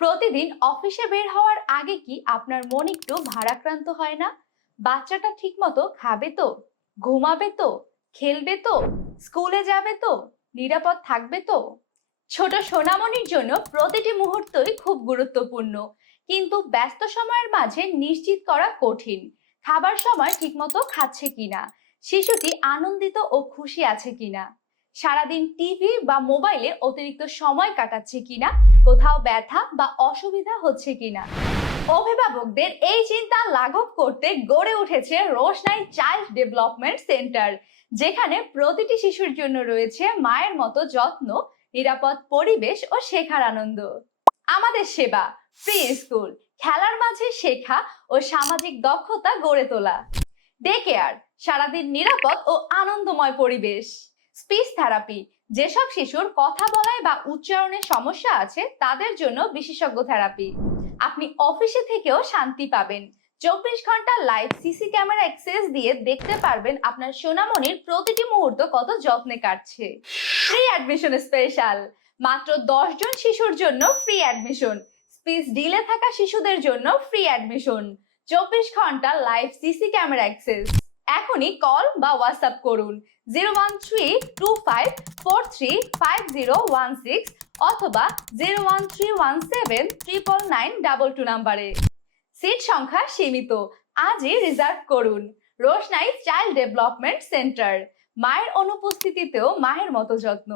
প্রতিদিন অফিসে বের হওয়ার আগে কি আপনার মন একটু ভারাক্রান্ত হয় না? বাচ্চাটা ঠিকমতো খাবে তো, ঘুমাবে তো, খেলবে তো, স্কুলে যাবে তো, নিরাপদ থাকবে তো? ছোট সোনামণির জন্য প্রতিটি মুহূর্তই খুব গুরুত্বপূর্ণ, কিন্তু ব্যস্ত সময়ের মাঝে নিশ্চিত করা কঠিন। খাবার সময় ঠিকমতো খাচ্ছে কিনা, শিশুটি আনন্দিত ও খুশি আছে কিনা, সারাদিন টিভি বা মোবাইলে অতিরিক্ত সময় কাটাচ্ছে কিনা, কোথাও ব্যথা বা অসুবিধা হচ্ছে কিনা। অভিভাবকদের এই চিন্তা লাঘব করতে গড়ে উঠেছে রোশনাই চাইল্ড ডেভেলপমেন্ট সেন্টার, যেখানে প্রতিটি শিশুর জন্য রয়েছে মায়ের মতো যত্ন, নিরাপদ পরিবেশ ও শেখার আনন্দ। আমাদের সেবা, প্রি স্কুল, খেলার মাঝে শেখা ও সামাজিক দক্ষতা গড়ে তোলা। ডে কেয়ার, সারাদিন নিরাপদ ও আনন্দময় পরিবেশ। স্পিচ থেরাপি, যেসব শিশুর কথা বলায় বা উচ্চারণে সমস্যা আছে তাদের জন্য বিশেষজ্ঞ থেরাপি। আপনি অফিসে থেকেও শান্তি পাবেন। 24 ঘন্টা লাইভ সিসি ক্যামেরা অ্যাক্সেস দিয়ে দেখতে পারবেন আপনার সোনামণির প্রতিটি মুহূর্ত কত যত্নে কাটছে। ফ্রি অ্যাডমিশন স্পেশাল, মাত্র 10 জন শিশুর জন্য ফ্রি অ্যাডমিশন। স্পিচ ডিলে থাকা শিশুদের জন্য ফ্রি অ্যাডমিশন, 24 ঘন্টা লাইভ সিসি ক্যামেরা অ্যাক্সেস। এখনই কল বা হোয়াটসঅ্যাপ করুন 01325435016 অথবা 013179992 নাম্বারে। সিট সংখ্যা সীমিত, আজই রিজার্ভ করুন। রোশনাই চাইল্ড ডেভেলপমেন্ট সেন্টার, মায়ের অনুপস্থিতিতেও মায়ের মতো যত্ন।